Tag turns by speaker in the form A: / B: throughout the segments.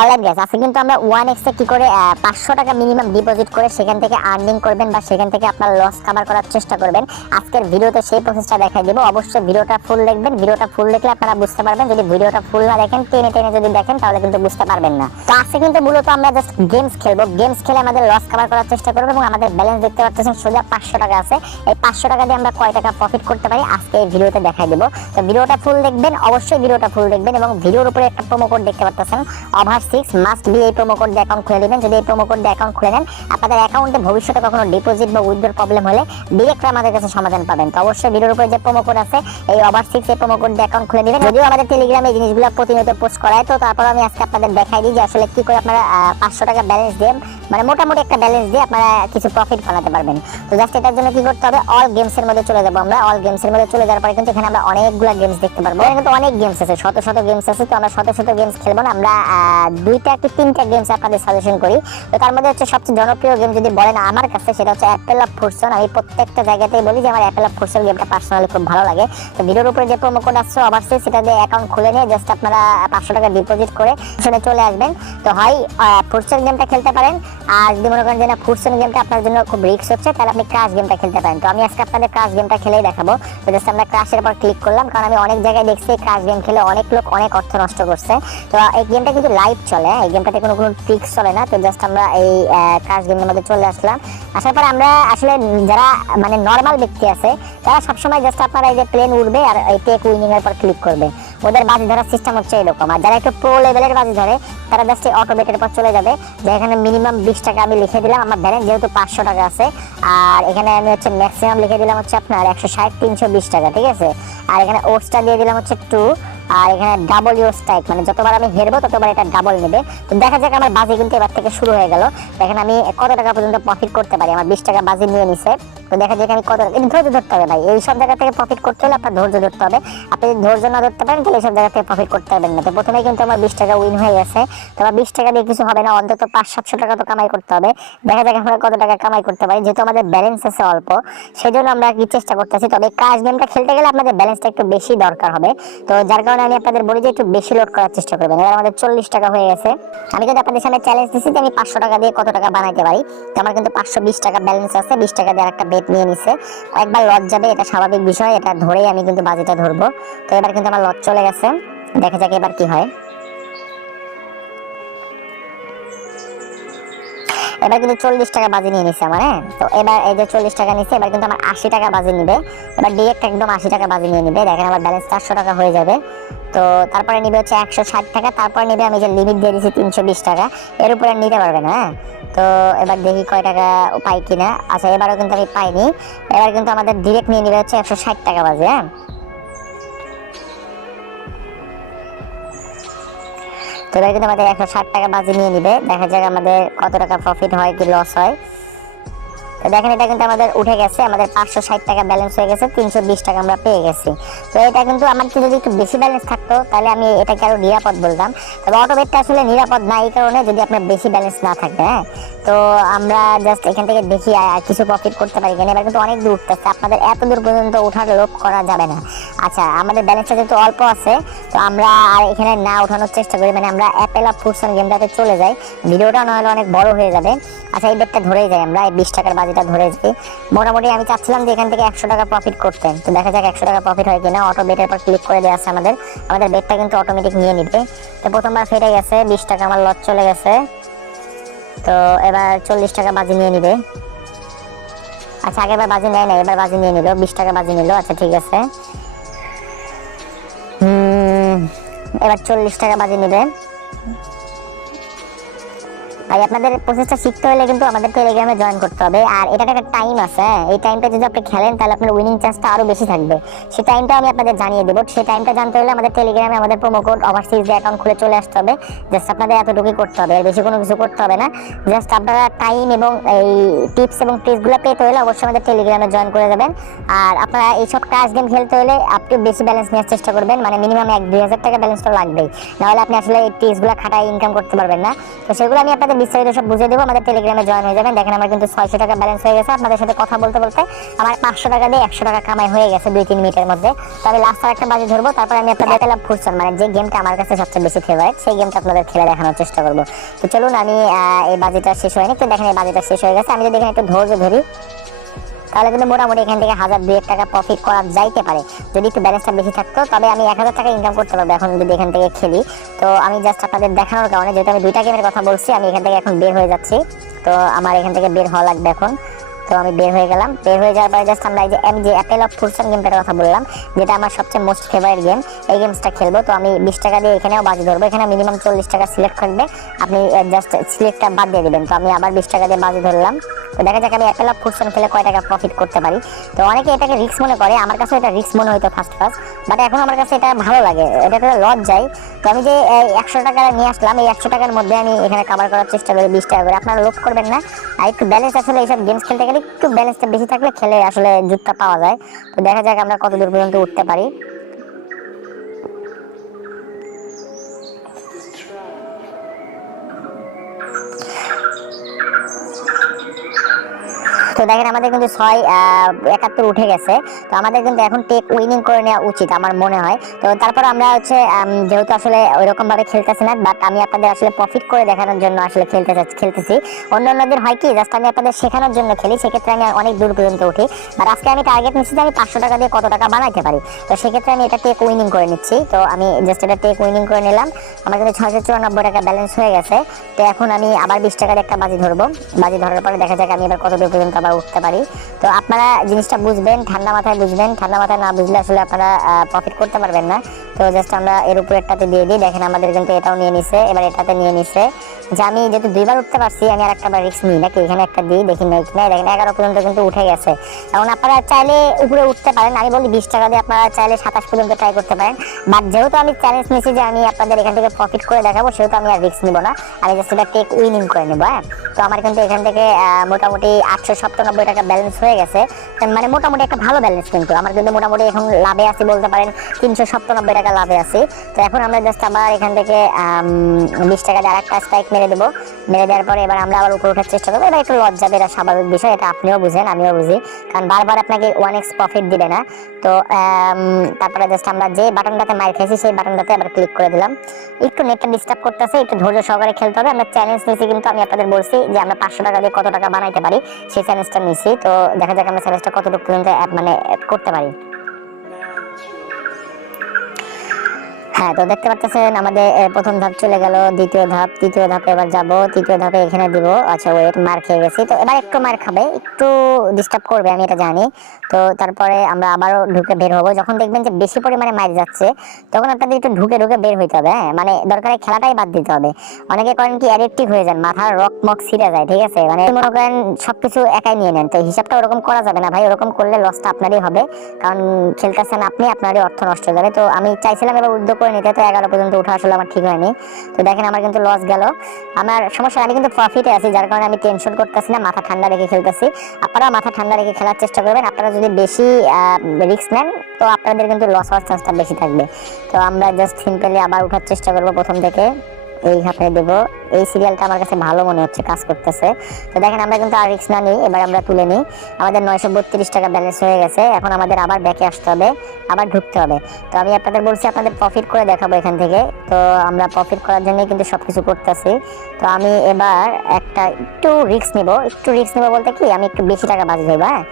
A: Alright gas আজকে কিন্তু আমরা ওয়ান এক্সে কি করে পাঁচশো টাকা মিনিমাম ডিপোজিট করে সেখান থেকে আর্নিং করবেন বা সেখান থেকে আপনার লস কাভার করার চেষ্টা করবেন। আজকের ভিডিওতে সেই প্রসেসটা দেখাই দেবো। অবশ্যই ভিডিওটা ফুল দেখবেন। ভিডিওটা ফুল দেখলে আপনারা বুঝতে পারবেন, যদি ভিডিওটা ফুল না দেখেন, টেনে টেনে যদি দেখেন, তাহলে কিন্তু বুঝতে পারবেন না। তো আজকে কিন্তু মূলত আমরা জাস্ট গেমস খেলব। গেমস খেলে আমাদের লস কাভার করার চেষ্টা করব এবং আমাদের ব্যালেন্স দেখতে পাচ্ছেন সোজা পাঁচশো টাকা আছে। এই পাঁচশো টাকা দিয়ে আমরা কয় টাকা প্রফিট করতে পারি, আজকে এই ভিডিওতে দেখাই দেবো। তো ভিডিওটা ফুল দেখবেন, অবশ্যই ভিডিওটা ফুল দেখবেন এবং ভিডিওর উপরে একটা প্রোমো কোড দেখতে পাচ্ছেন ওভার সিক্স মাস্ট বি এই প্রোমো কোড দিয়ে অ্যাকাউন্ট খুলে নেবেন যদি এই প্রোমো কোড দিয়ে অ্যাকাউন্ট খুলে নেন, আপনাদের অ্যাকাউন্টে ভবিষ্যতে কখনো ডিপোজিট বা উইথড্রর প্রবলেম হলে ডিরেক্ট আমাদের কাছে সমাধান পাবেন। তো অবশ্যই ভিডিওর উপরে যে প্রোমো কোড আছে, এই ওভার সিক্স এই প্রোমো কোড দিয়ে অ্যাকাউন্ট খুলে নেবেন যদিও আমাদের টেলিগ্রামে এই জিনিসগুলো প্রতিনিয়ত পোস্ট করায়, তো তারপর আমি আজকে আপনাদের দেখাই দিই যে আসলে কি করে আপনারা পাঁচশো টাকা ব্যালেন্স দিয়ে মানে মোটামুটি একটা ব্যালেন্স দিয়ে আপনারা কিছু প্রফিট বানাতে পারবেন। তো জাস্ট এটার জন্য কি করতে হবে অল গেমসের মধ্যে চলে যাব আমরা। অল গেমসের মধ্যে চলে যাওয়ার পরে কিন্তু এখানে আমরা অনেকগুলো গেমস দেখতে পারব। কিন্তু অনেক গেমস আছে, শত শত গেমস আছে, তো আমরা শত শত গেমস খেলব না। আমরা দুইটা কি তিনটা গেমস আপনাদের সাজেশন করি। তো তার মধ্যে হচ্ছে সবচেয়ে জনপ্রিয় গেম যদি বলেন আমার কাছে, সেটা হচ্ছে অ্যাপেল অফ ফুরসন আমি প্রত্যেকটা জায়গাতেই বলি যে আমার অ্যাপেল অফ ফুরসন গেমটা পার্সোনালি খুব ভালো লাগে। তো ভিডিওর উপরে যে প্রোমো কোড আসছে, অবশ্যই সেটা দিয়ে অ্যাকাউন্ট খুলে নিয়ে জাস্ট আপনারা পাঁচশো টাকা ডিপোজিট করে শুনে চলে আসবেন। তো হয় ফুরসন গেমটা খেলতে পারেন, আর যদি মনে করেন যে না ফুরসন গেমটা আপনার জন্য খুব রিস্ক হচ্ছে, তাহলে আপনি ক্রাশ গেমটা খেলতে পারেন। তো আমি আজকে আপনাদের ক্রাশ গেমটা খেলেই দেখাবো। তো জাস্ট আমরা ক্রাশের পর ক্লিক করলাম, কারণ আমি অনেক জায়গায় দেখছি ক্রাশ গেম খেলে অনেক লোক অনেক অর্থ নষ্ট করছে। তো এই গেমটা কিন্তু লাইভ চলে হ্যাঁ, এই গেমটাতে কোনো কোনো ট্রিক্স চলে না তো জাস্ট আমরা এই ক্রাশ গেমের মধ্যে চলে আসলাম। আসার পর আমরা আসলে যারা মানে নর্মাল ব্যক্তি আছে তারা সবসময় জাস্ট আপনারা এই যে প্লেন উঠবে আর এই টেক উইনিং এর পর ক্লিক করবে। ওদের বাজি ধরার সিস্টেম হচ্ছে এরকম। আর যারা একটু প্রো লেভেলের বাজি ধরে তারা জাস্ট অটোমেটের পর চলে যাবে। যে এখানে মিনিমাম বিশ টাকা আমি লিখে দিলাম আমার ব্যালেন্স যেহেতু পাঁচশো টাকা আছে আর এখানে আমি হচ্ছে ম্যাক্সিমাম লিখে দিলাম হচ্ছে আপনার একশো ষাট তিনশো বিশ টাকা ঠিক আছে? আর এখানে ওটসটা দিয়ে দিলাম হচ্ছে টু আর এখানে ডাবল ইউ স্ট্রাইক মানে যতবার আমি হেরবো ততবার এটা ডাবল নেবে। তো দেখা যাক আমার বাজি কিন্তু এবার থেকে শুরু হয়ে গেল। দেখেন আমি কত টাকা পর্যন্ত প্রফিট করতে পারি? আমার বিশ টাকা বাজি নিয়ে নিছে। তো দেখা যাক আমি কত ধৈর্য ধরতে হবে ভাই। এই সব জায়গা থেকে প্রফিট করতে হলে আপনার ধৈর্য ধরতে হবে। আপনি ধৈর্য না ধরতে পারেন, তাহলে এইসব জায়গা থেকে প্রফিট করতে পারবেন না। তো প্রথমে কিন্তু আমার বিশ টাকা উইন হয়ে গেছে। তো আমার বিশ টাকা দিয়ে কিছু হবে না। অন্তত পাঁচ, সাতশো টাকা তো কামাই করতে হবে। দেখা যাক আমরা কত টাকা কামাই করতে পারি। যেহেতু আমাদের ব্যালেন্স আছে অল্প, সেই জন্য আমরা কি চেষ্টা করতেছি। তবে কাজ গেমটা খেলতে গেলে আপনাদের ব্যালেন্সটা একটু বেশি দরকার হবে। তো যার কারণে আমি আপনাদের বলি যে একটু বেশি লোড করার চেষ্টা করবেন। এবার আমাদের চল্লিশ টাকা হয়ে গেছে। আমি যদি আপনাদের সামনে চ্যালেঞ্জ দিচ্ছি যে আমি পাঁচশো টাকা দিয়ে কত টাকা বানাইতে পারি, তো আমার কিন্তু পাঁচশো বিশ টাকা ব্যালেন্স আছে। বিশ টাকা দিয়ে একটা বেট নিয়ে নিছে। একবার লজ যাবে, এটা স্বাভাবিক বিষয়। এটা ধরেই আমি কিন্তু বাজিটা ধরবো। তো এবার কিন্তু আমার লজ চলে গেছে। দেখা যাক এবার কি হয়। এবার কিন্তু চল্লিশ টাকা বাজি নিয়ে নিছে আমার হ্যাঁ? তো এবার এই যে চল্লিশ টাকা নিচ্ছে এবার কিন্তু আমার আশি টাকা বাজি নিবে। এবার ডিরেক্ট একদম আশি টাকা বাজি নিয়ে নিবে। দেখেন আমার ব্যালেন্স চারশো টাকা হয়ে যাবে। তো তারপরে নিবে হচ্ছে একশো ষাট টাকা। তারপরে নিবে আমি যে লিমিট দিয়ে দিয়েছি তিনশো বিশ টাকা। এর উপরে নিতে পারবে না হ্যাঁ? তো এবার দেখি কয় টাকা পাই কিনা। আচ্ছা এবারও কিন্তু আমি পাইনি। এবার কিন্তু আমাদের ডিরেক্ট নিয়ে নিবে হচ্ছে একশো ষাট টাকা বাজে হ্যাঁ? তো এবার কিন্তু আমাদের একশো ষাট টাকা বাজি নিয়ে নিবে। দেখা যাক আমাদের কত টাকা প্রফিট হয় কি লস হয়। তো দেখেন, এটা কিন্তু আমাদের উঠে গেছে। আমাদের পাঁচশো ষাট টাকা ব্যালেন্স হয়ে গেছে, তিনশো বিশ টাকা আমরা পেয়ে গেছি। তো এটা কিন্তু আমার যদি একটু বেশি ব্যালেন্স থাকতো, তাহলে আমি এটাকে আরও নিরাপদ বলতাম। তবে অটোমেটটা আসলে নিরাপদ না, এই কারণে যদি আপনার বেশি ব্যালেন্স না থাকে হ্যাঁ? তো আমরা জাস্ট এখান থেকে দেখি কিছু প্রফিট করতে পারি কিনা। এবার কিন্তু অনেক দূর উঠতেছে। আপনাদের এত দূর পর্যন্ত ওঠার লোভ করা যাবে না। আচ্ছা আমাদের ব্যালেন্সটা যেহেতু অল্প আছে তো আমরা আর এখানে না ওঠানোর চেষ্টা করি মানে আমরা অ্যাপেল অফ ফুডসন গেমটাতে চলে যাই। ভিডিওটা না হলে অনেক বড় হয়ে যাবে। আচ্ছা এই বেডটা ধরেই যাই আমরা, এই বিশ টাকার বাজিটা ধরে যাই। মোটামুটি আমি চাচ্ছিলাম যে এখান থেকে একশো টাকা প্রফিট করতে। তো দেখা যাক একশো টাকা প্রফিট হয় কিনা। অটো বেটের পর ক্লিক করে দেওয়া আছে আমাদের। আমাদের বেডটা কিন্তু অটোমেটিক নিয়ে নিবে। তো প্রথমবার ফেটে গেছে বিশ টাকা আমার লস চলে গেছে। তো এবার চল্লিশ টাকা বাজি নিয়ে নিবে। আচ্ছা আগেবার বাজি নেয় না এবার বাজি নিয়ে নিল, বিশ টাকা বাজি নিল। আচ্ছা ঠিক আছে। এবার চল্লিশ টাকা বাজি নেবে। ভাই, আপনাদের প্রসেসটা শিখতে হলে কিন্তু আমাদের টেলিগ্রামে জয়েন করতে হবে। আর এটার একটা টাইম আছে, এই টাইমটা যদি আপনি খেলেন, তাহলে আপনার উইনিং চান্সটা আরও বেশি থাকবে। সেই টাইমটা আমি আপনাদের জানিয়ে দেবো। সেই টাইমটা জানতে হলে আমাদের টেলিগ্রামে আমাদের প্রোমো কোড ওভারসিজ দিয়ে অ্যাকাউন্ট খুলে চলে আসতে হবে। জাস্ট আপনাদের এতটুকুই করতে হবে। আর বেশি কোনো কিছু করতে হবে না। জাস্ট আপনারা টাইম এবং এই টিপস এবং ট্রিক্সগুলো পেতে হলে অবশ্যই আমাদের টেলিগ্রামে জয়েন করে দেবেন আর আপনারা এইসব ক্রাশ গেম খেলতে হলে আপনি বেশি ব্যালেন্স নেওয়ার চেষ্টা করবেন। মানে মিনিমাম এক দুই হাজার টাকা ব্যালেন্স তো লাগবেই। নাহলে আপনি আসলে এই ট্রিক্সগুলো খাটায় ইনকাম করতে পারবেন না। তো সেগুলো আমি আপনাদের বিস্তারিত সব বুঝিয়ে দেবো, আমাদের টেলিগ্রামে জয়েন হয়ে যাবেন। দেখেন আমার কিন্তু ছয়শো টাকা ব্যালেন্স হয়ে গেছে। আপনাদের সাথে কথা বলতে বলতে আমার পাঁচশো টাকা দিয়ে একশো টাকা কামাই হয়ে গেছে দুই তিন মিনিটের মধ্যে। তো আমি লাস্ট একটা বাজে ধরবো, তারপর আমি আপনাদের খেলাম ফুটসল। মানে যে গেমটা আমার কাছে সবচেয়ে বেশি ফেভারিট সেই গেমটা আপনাদের খেলে দেখানোর চেষ্টা করব। তো চলুন আমি এই বাজিটা শেষ হয়নি। তো দেখেন এই বাজিটা শেষ হয়ে গেছে। আমি যদি এখানে একটু ধৈর্য ধরি তাহলে কিন্তু মোটামুটি এখান থেকে হাজার দুই এক টাকা প্রফিট করা যাইতে পারে। যদি একটু ব্যালেন্সটা বেশি থাকতো, তবে আমি এক হাজার টাকা ইনকাম করতে পারব এখন যদি এখান থেকে খেলি। তো আমি জাস্ট আপনাদের দেখানোর কারণে, যেহেতু আমি দুইটা গেমের কথা বলছি, আমি এখান থেকে এখন বের হয়ে যাচ্ছি। তো আমার এখান থেকে বের হওয়া লাগবে এখন। তো আমি বের হয়ে গেলাম। বের হয়ে যাওয়ার পরে জাস্ট আমরা এই যে এম যে অ্যাপেল অফ ফুরসন গেমটার কথা বললাম, যেটা আমার সবচেয়ে মোস্ট ফেভারিট গেম এই গেমসটা খেলব। তো আমি বিশ টাকা দিয়ে এখানেও বাজি ধরবো। এখানে মিনিমাম চল্লিশ টাকা সিলেক্ট থাকবে। আপনি জাস্ট সিলেক্টটা বাদ দিয়ে দেবেন। তো আমি আবার বিশ টাকা দিয়ে বাজি ধরলাম। তো দেখা যাক আমি অ্যাপেল অফ ফুরসন খেলে কয় টাকা প্রফিট করতে পারি। তো অনেকে এটাকে রিস্ক মনে করে, আমার কাছে এটা রিস্ক মনে হইতো ফার্স্ট ফার্স্ট বাট এখন আমার কাছে এটা ভালো লাগে এটা একটা লজ যায় তো আমি যে একশো টাকা নিয়ে আসলাম, এই একশো টাকার মধ্যে আমি এখানে কাভার করার চেষ্টা করি বিশ টাকা করে। আপনারা লোক করবেন না, আর একটু ব্যালেন্স আসলে এইসব গেমস খেলতে গেলে একটু ব্যালেন্সটা বেশি থাকলে খেলে আসলে জুতটা পাওয়া যায়। তো দেখা যাক আমরা কত দূর পর্যন্ত উঠতে পারি। তো দেখেন আমাদের কিন্তু ছয় একাত্তর উঠে গেছে। তো আমাদের কিন্তু এখন টেক উইনিং করে নেওয়া উচিত আমার মনে হয়। তো তারপর আমরা হচ্ছে যেহেতু আসলে ওইরকম ভাবে খেলতেছি না বাট আমি আপনাদের আসলে প্রফিট করে দেখানোর জন্য আসলে খেলতে খেলতেছি। অন্য অন্যদের হয় কি জাস্ট আমি আপনাদের শেখানোর জন্য খেলি, সেক্ষেত্রে আমি অনেক দূর পর্যন্ত উঠি। বাট আজকে আমি টার্গেট নিচ্ছি যে আমি পাঁচশো টাকা দিয়ে কত টাকা বানাইতে পারি। তো সেক্ষেত্রে আমি এটা টেক উইনিং করে নিচ্ছি। তো আমি জাস্ট এটা টেক উইনিং করে নিলাম। আমার কিন্তু ছয়শো চুরানব্বই টাকা ব্যালেন্স হয়ে গেছে। তো এখন আমি আবার বিশ টাকার একটা বাজি ধরবো। বাজি ধরার পরে দেখা যাক আমি এবার কত দূর পর্যন্ত আবার উঠতে পারি। তো আপনারা জিনিসটা বুঝবেন, ঠান্ডা মাথায় বুঝবেন, ঠান্ডা মাথায় না বুঝলে আসলে আপনারা প্রফিট করতে পারবেন না। তো জাস্ট আমরা এর উপরেরটাতে দিয়ে দিই। দেখেন আমাদের কিন্তু এটাও নিয়ে নিছে, এবার এটাতে নিয়ে নিছে। যে আমি যেহেতু দুইবার উঠতে পারছি, আমি আর একটা রিস্ক নিই নাকি? এখানে একটা দিই, দেখি নাই কিনা দেখেন এগারো পর্যন্ত কিন্তু উঠে গেছে। এখন আপনারা চাইলে উপরে উঠতে পারেন। আমি বলি বিশ টাকা দিয়ে আপনারা চাইলে সাতাশ পর্যন্ত ট্রাই করতে পারেন। বাট যেহেতু আমি চ্যালেঞ্জ নিয়েছি যে আমি আপনাদের এখান থেকে প্রফিট করে দেখাবো, সেহেতু আমি আর রিস্ক নিব না। আমি জাস্ট এটা টেক উইনিং করে নেব হ্যাঁ? তো আমার কিন্তু এখান থেকে মোটামুটি আটশো সপ্তানব্বই টাকা ব্যালেন্স হয়ে গেছে মানে মোটামুটি একটা ভালো ব্যালেন্স কিন্তু। আমার কিন্তু মোটামুটি এখন লাভে আছি বলতে পারেন, তিনশো সপ্তানব্বই টাকা লাভে আছি। তো এখন আমরা জাস্ট আবার এখান থেকে বিশ টাকা দিয়ে আরেকটা স্ট্রাইক মেরে দেবো। মেরে দেওয়ার পরে এবার আমরা আবার উপরে ওঠার চেষ্টা করব। এটা একটু লজ্জা এটা স্বাভাবিক বিষয়, এটা আপনিও বুঝেন, আমিও বুঝি। কারণ বারবার আপনাকে ওয়ান এক্স প্রফিট দিবে না। তো তারপরে জাস্ট আমরা যে বাটনটাতে মার খেয়েছি, সেই বাটনটাতে আবার ক্লিক করে দিলাম। একটু নেটটা ডিস্টার্ব করতেছে, একটু ধৈর্য সহকারে খেলতে হবে। আমরা চ্যালেঞ্জ নিয়েছি কিন্তু আমি আপনাদের বলছি যে আমরা পাঁচশো টাকা দিয়ে কত টাকা বানাইতে পারি, সেই চ্যালেঞ্জটা নিয়েছি। তো দেখা যাক আমরা চ্যালেঞ্জটা কতটুকু পর্যন্ত মানে করতে পারি। হ্যাঁ তো দেখতে পাচ্ছেন আমাদের প্রথম ধাপ চলে গেল, দ্বিতীয় ধাপ, তৃতীয় ধাপে এবার যাব, তৃতীয় ধাপে এখানে দিব আচ্ছা ওয়েট মার খেয়ে গেছি, তো এবার একটু মার খাবে, একটু ডিস্টার্ব করবে, আমি এটা জানি, তো তারপরে আমরা আবারও ঢুকে বের হব, যখন দেখবেন যে বেশি পরিমাণে মার যাচ্ছে, তখন আপনাদের একটু ঢুকে ঢুকে বের হইতে হবে হ্যাঁ মানে দরকারে খেলাটাই বাদ দিতে হবে, অনেকে করেন কি অ্যাডিক্টিভ হয়ে যান, মাথার রক মক ছিঁড়ে যায়, ঠিক আছে মানে মনে করেন সবকিছু একাই নিয়ে নেন, তো হিসাবটা ওরকম করা যাবে না, ভাই, ওরকম করলে লসটা আপনারই হবে, কারণ খেলতেছেন আপনি, আপনারই অর্থ নষ্ট যাবে, তো আমি চাইছিলাম এবার উদ্যোগ করে নিতে তো এগারো পর্যন্ত উঠা আসলে আমার ঠিক হয়নি। তো দেখেন, আমার কিন্তু লস গেল। আমার সমস্যা, আমি কিন্তু প্রফিটে আছি, যার কারণে আমি টেনশন করতেছি না, মাথা ঠান্ডা রেখে খেলতেছি। আপনারা মাথা ঠান্ডা রেখে খেলার চেষ্টা করবেন। আপনারা যদি বেশি রিস্ক নেন, তো আপনাদের কিন্তু লস হওয়ার চান্সটা বেশি থাকবে। তো আমরা জাস্ট সিম্পলি আবার উঠার চেষ্টা করব প্রথম থেকে। এই ঘাপে দেব। এই সিরিয়ালটা আমার কাছে ভালো মনে হচ্ছে, কাজ করতেছে। তো দেখেন, আমরা কিন্তু আর রিক্স না নিই, এবার আমরা তুলে নিই। আমাদের নয়শো বত্রিশ টাকা ব্যালেন্স হয়ে গেছে, এখন আমাদের আবার ব্যাকে আসতে হবে, আবার ঢুকতে হবে। তো আমি আপনাদের বলছি, আপনাদের প্রফিট করে দেখাবো এখান থেকে। তো আমরা প্রফিট করার জন্যই কিন্তু সব কিছু করতেছি। তো আমি এবার একটা একটু রিস্ক নিব। একটু রিস্ক নিব বলতে কি, আমি একটু বেশি টাকা বাজি ধরবো হ্যাঁ?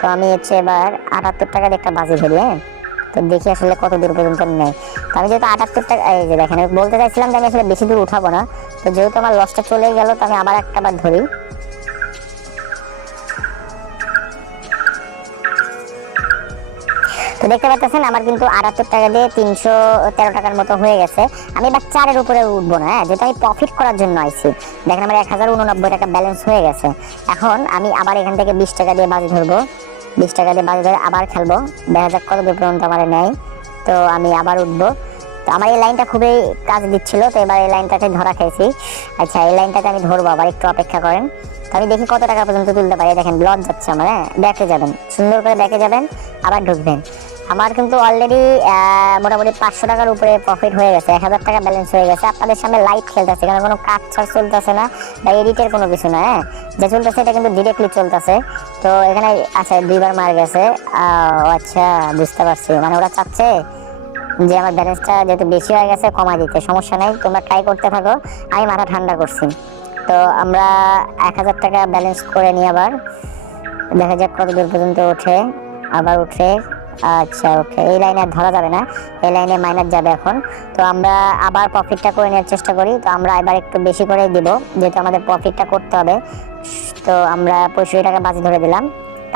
A: তো আমি হচ্ছে এবার আটাত্তর টাকার একটা বাজি ধরি হ্যাঁ? তো দেখি আসলে কত দূর পর্যন্ত নেয়। তো আমি যেহেতু আটাত্তর টাকা এই যে দেখেন, আমি বলতে চাইছিলাম যে আমি আসলে বেশি দূর উঠাবো না। তো যেহেতু আমার লসটা চলে গেল, তো আমি আবার একটা বার ধরি। তো দেখতে পাচ্ছেন, আমার কিন্তু আটাত্তর টাকা দিয়ে তিনশো তেরো টাকার মতো হয়ে গেছে। আমি এবার চারের উপরে উঠবো না হ্যাঁ? যেহেতু আমি প্রফিট করার জন্য আইছি। দেখেন আমার এক হাজার উননব্বই টাকা ব্যালেন্স হয়ে গেছে। এখন আমি আবার এখান থেকে বিশ টাকা দিয়ে বাজি ধরবো। বিশ টাকা দিয়ে বাজি ধরে আবার খেলব। দেখা যাক কত দূর পর্যন্ত আমার নেয়। তো আমি আবার উঠবো। তো আমার এই লাইনটা খুবই কাজ দিচ্ছিল, তো এবার এই লাইনটাতে ধরা খাইছি আচ্ছা এই লাইনটাতে আমি ধরবো আবার, একটু অপেক্ষা করেন। তো আমি দেখি কত টাকা পর্যন্ত তুলতে পারি। দেখেন ব্লড যাচ্ছে আমার হ্যাঁ? ব্যাকে যাবেন, সুন্দর করে ব্যাকে যাবেন, আবার ঢুকবেন। আমার কিন্তু অলরেডি মোটামুটি পাঁচশো টাকার উপরে প্রফিট হয়ে গেছে, এক হাজার টাকা ব্যালেন্স হয়ে গেছে। আপনাদের সামনে লাইভ খেলতেছে, কারণ কোনো কাজ ছাড় চলতেছে না, বা এডিটের কোনো কিছু না হ্যাঁ? যে চলতেছে, এটা কিন্তু ডিরেক্টলি চলতেছে। তো এখানে আচ্ছা দুইবার মার গেছে। আচ্ছা বুঝতে পারছি। মানে ওরা চাচ্ছে যে আমার ব্যালেন্সটা যেহেতু বেশি হয়ে গেছে কমা দিতে। সমস্যা নেই, তোমরা ট্রাই করতে থাকো। আমি মাথা ঠান্ডা করছি। তো আমরা এক হাজার টাকা ব্যালেন্স করে নিই আবার। দেখা যাক কত দূর পর্যন্ত ওঠে। আবার উঠে। আচ্ছা ওকে এই লাইনে আর ধরা যাবে না। এই লাইনে মাইনাস যাবে এখন। তো আমরা আবার প্রফিটটা করে নেওয়ার চেষ্টা করি। তো আমরা এবার একটু বেশি করে দিব। যেহেতু আমাদের প্রফিটটা করতে হবে। তো আমরা পঁয়ষট্টি টাকা বাজি ধরে দিলাম।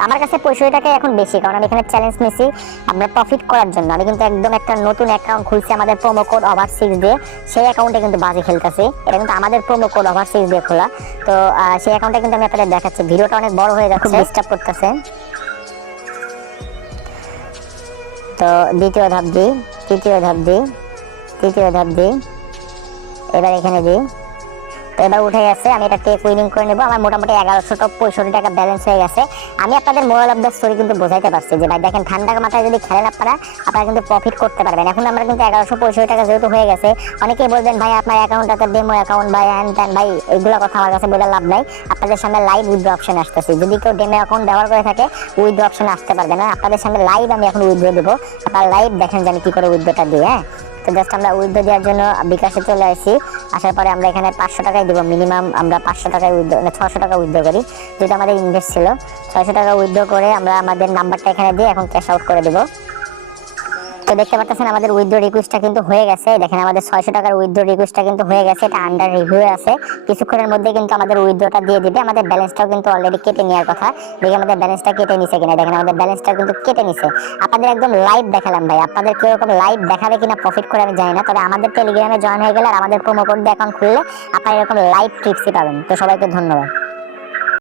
A: আমার কাছে পঁয়ষট্টি টাকা এখন বেশি কারণ আমি এখানে চ্যালেঞ্জ নিছি আমরা প্রফিট করার জন্য। আমি কিন্তু একদম একটা নতুন অ্যাকাউন্ট খুলছি আমাদের প্রোমো কোড ওভার সিক্স দিয়ে। সেই অ্যাকাউন্টে কিন্তু বাজি খেলতেছি। এটা কিন্তু আমাদের প্রোমো কোড ওভার সিক্স দিয়ে খোলা। তো সেই অ্যাকাউন্টে কিন্তু আমি আপনাদের দেখাচ্ছি। ভিডিওটা অনেক বড় হয়ে যাচ্ছে। ডিস্টার্ব করতেছে। তো দ্বিতীয় ধাপ দিই তৃতীয় ধাপ দিই তৃতীয় ধাপ দিই। এবার এখানে দিই। তো এবার উঠে গেছে, আমি এটা টেক উইনিং করে নেব। আমার মোটামুটি এগারোশো পঁয়ষট্টি টাকা ব্যালেন্স হয়ে গেছে। আমি আপনাদের মোরাল অফ দ্য স্টোরি কিন্তু বোঝাইতে পারছি যে, ভাই, দেখেন, ঠান্ডা মাথায় যদি খেলেন আপনারা আপনারা কিন্তু প্রফিট করতে পারবেন। এখন আমরা কিন্তু এগারোশো পঁয়ষট্টি টাকা যেহেতু হয়ে গেছে, অনেকেই বলবেন, ভাই, আপনার অ্যাকাউন্টটা তো ডেমো অ্যাকাউন্ট ভাই হ্যান ত্যান ভাই, এইগুলো কথা আমার কাছে বলে লাভ নাই। আপনাদের সামনে লাইভ উইথড্র অপশন আসতেছে। যদি কেউ ডেমো অ্যাকাউন্ট ব্যবহার করে থাকে উইথড্র অপশন আসতে পারবে না। আপনাদের সামনে লাইভ আমি এখন উইথড্র দেবো। আপনার লাইভ দেখেন যে আমি কি করে উইথড্রটা দিই হ্যাঁ? তো জাস্ট আমরা উইথড্র দেওয়ার জন্য বিকাশে চলে আসি আসার পরে আমরা এখানে পাঁচশো টাকায় দেবো। মিনিমাম আমরা পাঁচশো টাকায় উইথড্র মানে ছশো টাকা উইথড্র করি। যেটা আমাদের ইনভেস্ট ছিল, ছয়শো টাকা উইথড্র করে আমরা আমাদের নাম্বারটা এখানে দিয়ে এখন ক্যাশ আউট করে দেবো। তো দেখতে পাচ্ছেন আমাদের উইথড্র রিকোয়েস্টটা কিন্তু হয়ে গেছে। দেখেন আমাদের ছয়শো টাকার উইথড্র রিকোয়েস্টটা কিন্তু হয়ে গেছে, এটা আন্ডার রিভিউ আছে। কিছুক্ষণের মধ্যে কিন্তু আমাদের উইথড্রটা দিয়ে দিবে। আমাদের ব্যালেন্সটাও কিন্তু অলরেডি কেটে নেওয়ার কথা। দেখি আমাদের ব্যালেন্সটা কেটে নিছে কিনা। দেখেন আমাদের ব্যালেন্সটা কিন্তু কেটে নিছে। আপনাদের একদম লাইভ দেখালাম ভাই। আপনাদের কি কীরকম লাইভ দেখাবে কিনা প্রফিট করে আমি জানি না। তবে আমাদের টেলিগ্রামে জয়েন হয়ে গেলে আর আমাদের প্রোমো কোড দিয়ে অ্যাকাউন্ট খুললে আপনারা এরকম লাইভ ট্রিপসই পাবেন। তো সবাইকে ধন্যবাদ।